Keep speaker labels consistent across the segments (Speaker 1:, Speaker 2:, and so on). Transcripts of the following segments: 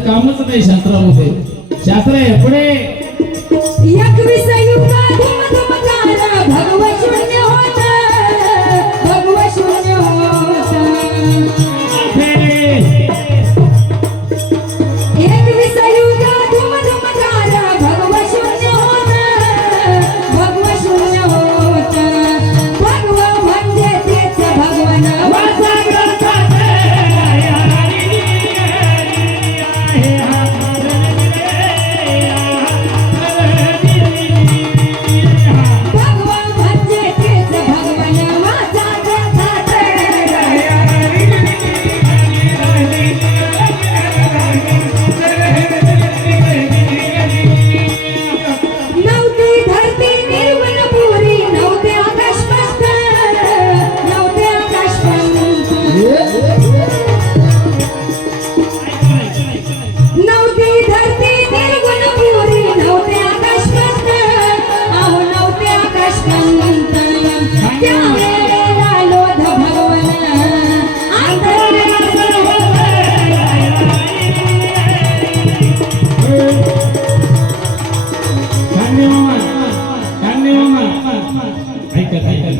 Speaker 1: कामच नाही शास्त्रामध्ये. शास्त्र आहे पुढे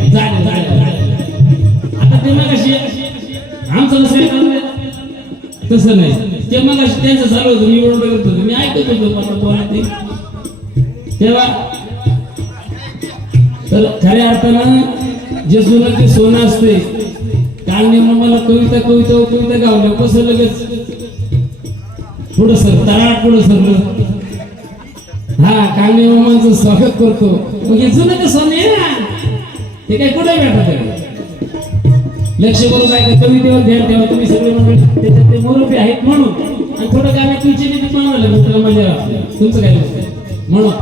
Speaker 1: झालं झालं आता ते मग आमचं नसेल तसं नाही. ते मग त्यांचं चालू होतं मी ओरडत होतो. मी ऐकत होतो मला बोला तेव्हा तर खऱ्या अर्थानं जे सोनं ते सोनं असते काल नेमणं मला कविता कविता कविता गावल्या कसं लगेच? पुढं सर तराट पुढं सरलं. हा काल मामांचं स्वागत करतो. मग हे जुनं ते सोनं आहे ना? ते काय कुठे भेटत आहे लक्ष करून काय कवितेवर ध्यान ठेवा. तुम्ही सगळे मंडळ त्याच्यात ते मोरपी आहेत म्हणून. आणि थोडं गाण्यात तुमची नीती म्हणालं? मग त्याला मजा तुमचं काय म्हणून.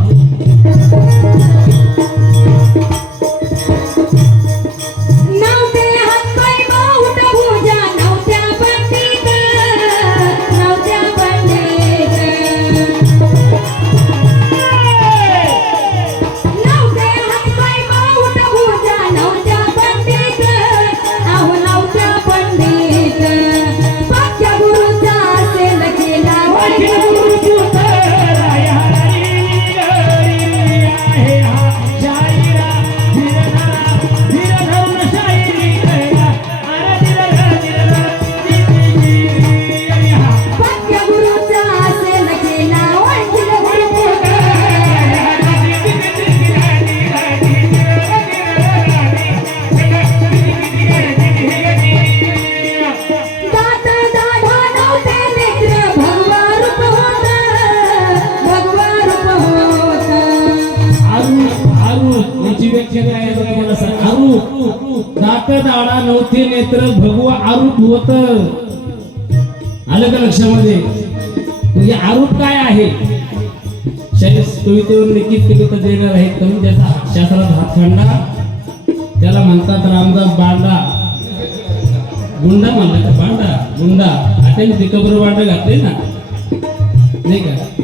Speaker 1: शरीर निश्चित लिखित तर देणार आहे तुम्ही त्याचा. शासनात हात खंडा त्याला म्हणतात रामदास बांडा. गुंडा म्हणला बांडा. गुंडा. आता मी कबर बांडा घातले ना? नाही का?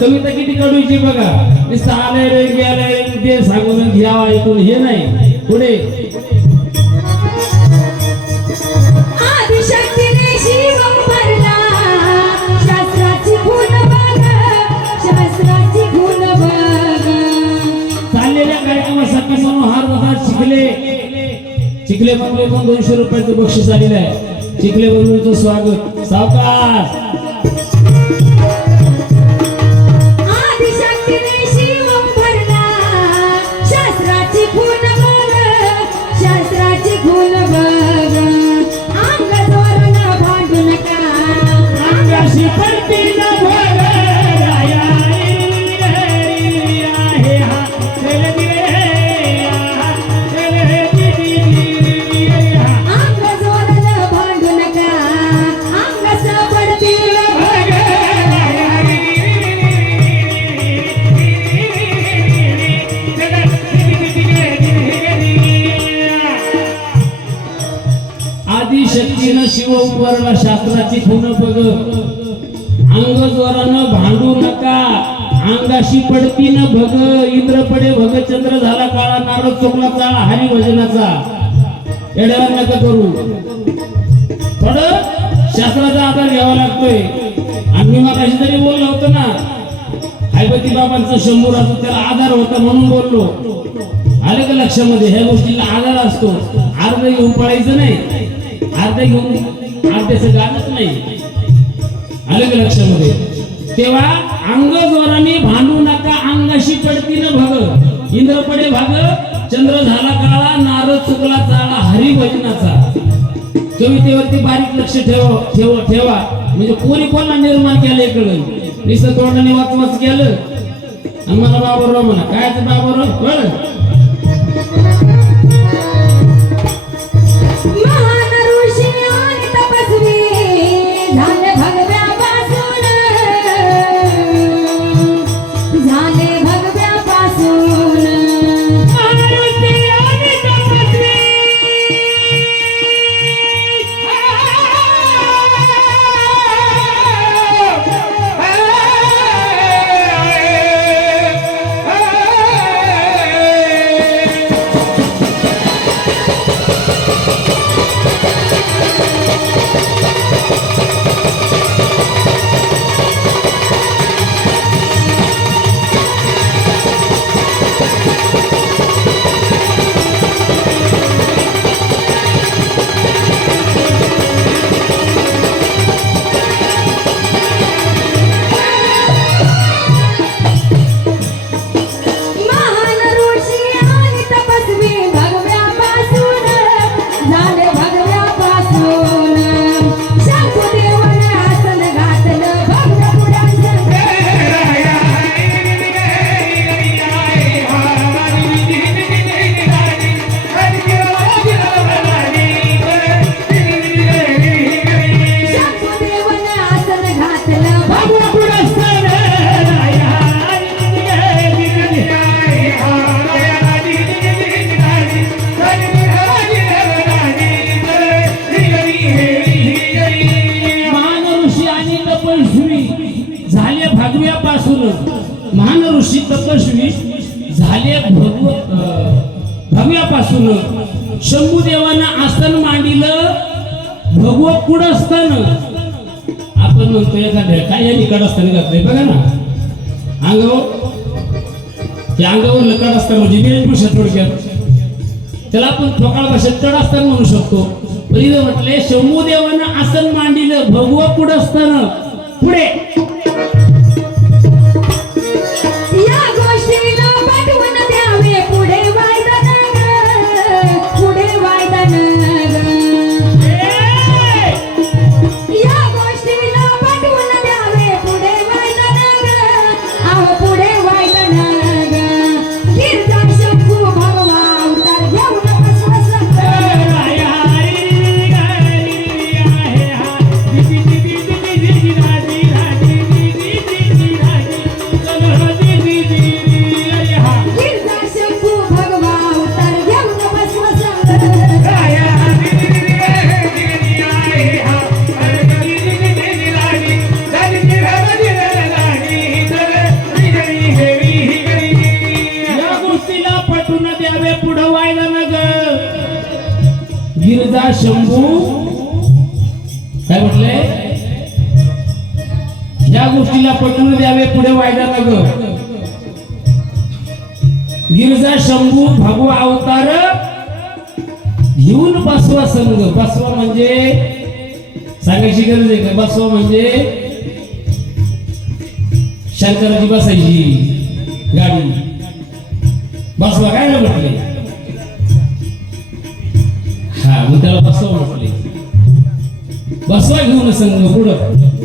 Speaker 1: कविता किती कडूची बघा. आलंय रे गेलंय रे, ते सांगून घ्यावा ऐकून हे नाही. पुढे.
Speaker 2: आदिशक्तीने शिवम भरला. शास्त्राची गुण बघ शास्त्राची गुण बघ.
Speaker 1: चाललेल्या कार्यक्रमासाठी शिकले चिखले बंगले पण दोनशे रुपयाचं बक्षीस आलेलं आहे. चिखले बंगलेचं स्वागत. सावकाश. अंगाशी पडती भग इंद्र पडे भग चंद्र झाला काळा नारद चोकला चाळा हरी भजनाचा. येड्यावर नका करू. थोडं शास्त्राचा आधार घ्यावा लागतोय. आम्ही मग कशी तरी बोललो होतो ना हैबती बाबांचा शंभूर असतो त्याला आधार होता म्हणून बोललो. आलं का लक्षामध्ये? ह्या गोष्टीला आधार असतो. अर्ध घेऊन पळायचं नाही. अर्ध घेऊन अर्ध्याचं गाणच नाही. आलं का लक्षामध्ये? तेव्हा अंग जोराने भांडू नका अंगाशी पडती भाग. इंद्रपडे भाग चंद्र झाला काळा नारद चुकला चाला हरी भजनाचा कवितेवरती बारीक लक्ष ठेवा ठेवा ठेवा. म्हणजे कोणी कोणा निर्माण केलं इकडं? निस तोंडाने वाच वाच केलं. आणि मला बाबूराव म्हणा काय ते बाबूराव? बरं भाऊ पुढं असताना. आपण म्हणतो एखाद्या काय या निकड असताना घातलंय? बघा ना. अंगावर. त्या अंगावर लकड असताना म्हणजे वेशभूषा थोडक्यात. त्याला आपण ठोकाळ भाषेत चढ असताना म्हणू शकतो. पण इथं म्हटले शंभूदेवानं आसन मांडिलं भगव पुढं असताना. पुढे.
Speaker 2: घेऊन
Speaker 1: बसवा संघ. बसवा म्हणजे सांगायची गरज आहे का? बसवा म्हणजे शंकराची बसायची गाडी. बसवा काय ना म्हटले? हा मग त्याला बसवा म्हटले. बसवा घेऊन संघ पुढं.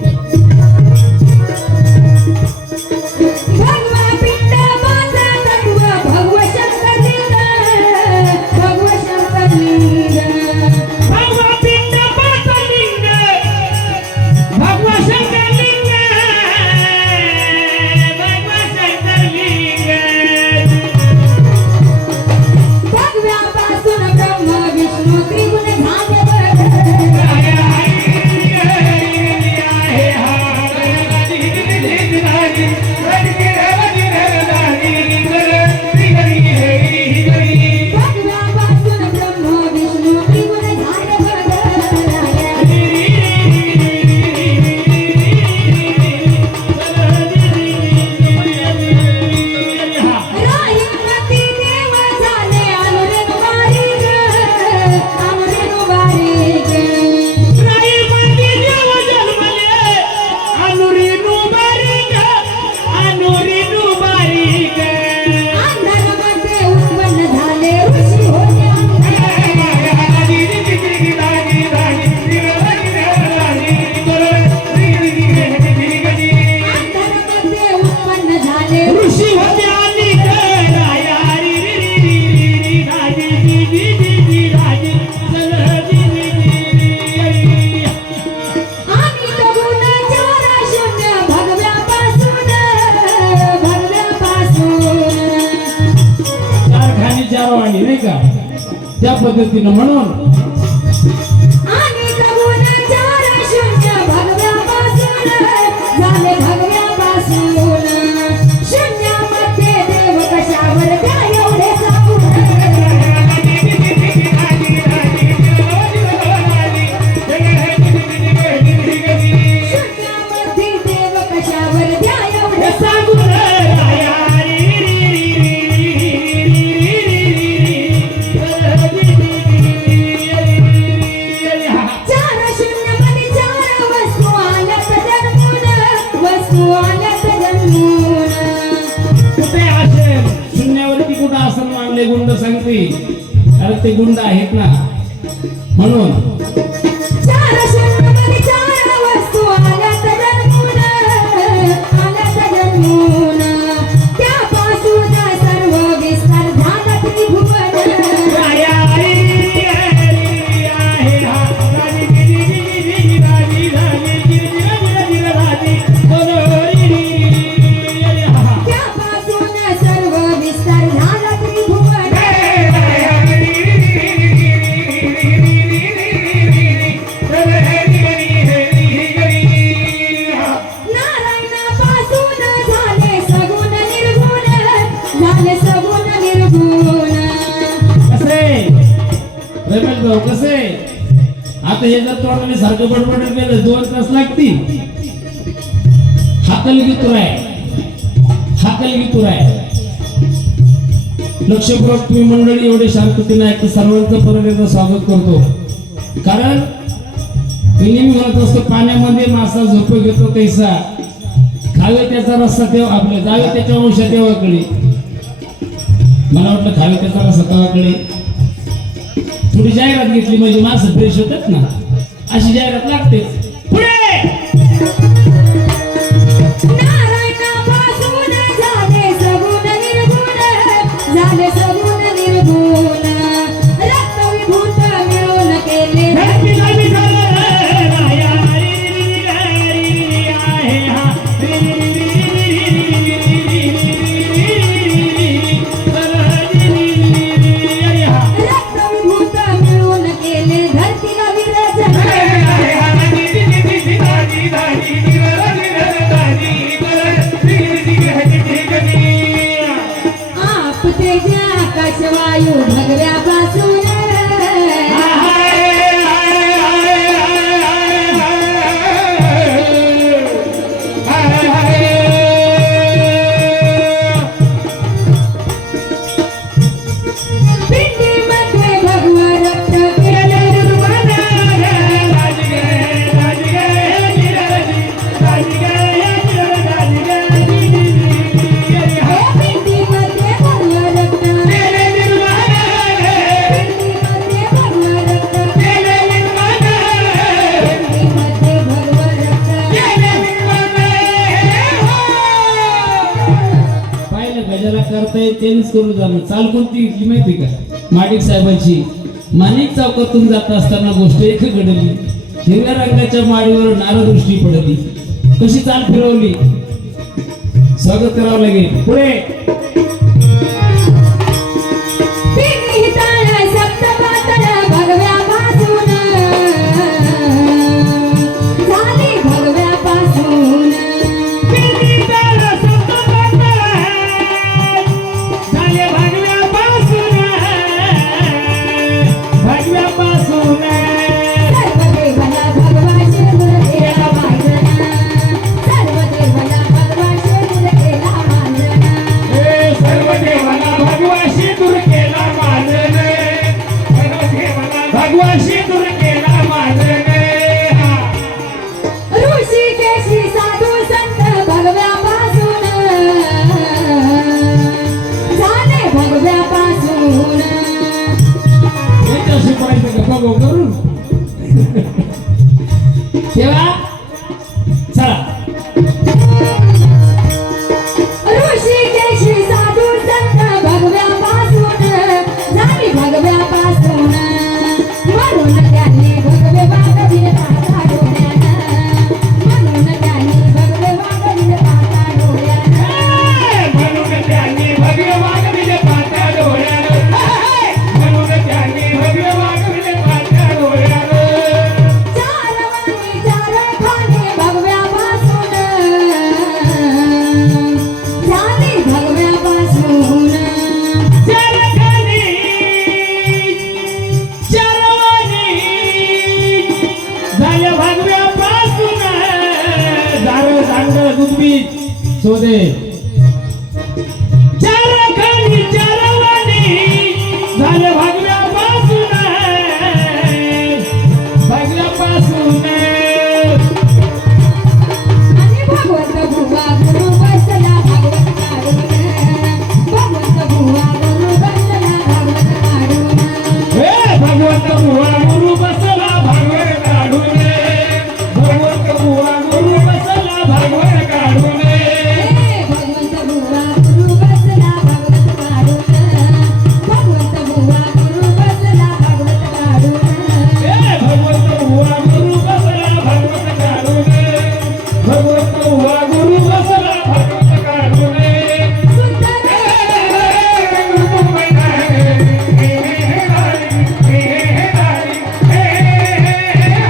Speaker 1: खाली चार नाही का? त्या पद्धतीनं म्हणून कुठे असेल शून्यावरती कुठं आसन मानले गुंड सांगते? अरे ते गुंड आहेत ना. म्हणून तोंडाने दोन तास लागतील. हाकल तुर आहे. हाकल तुर आहे. लक्षपूर्वक तुम्ही मंडळी एवढे शांततेने तर सर्वांचं परत एकदा स्वागत करतो. कारण मी नेहमी म्हणत असतो पाण्यामध्ये मासा झोप घेतो कैसा खावे त्याचा रस्ता तेव्हा आपले जावे त्याच्या अंशा तेव्हाकडे मला वाटलं खावे त्याचा रस्ता तेव्हाकडे थोडी जाहिरात घेतली म्हणजे माणसं फ्रेश होतात ना. अशी जाहिरात लागते. चेंज करून जाणं. चाल कोणती घेतली माहिती का? माणिक साहेबांची. माणिक चौकातून जात असताना गोष्ट एक घडली. हिरव्या रंगाच्या माडीवर नारदृष्टी पडली. कशी चाल फिरवली? स्वागत करावं लागेल. पुढे.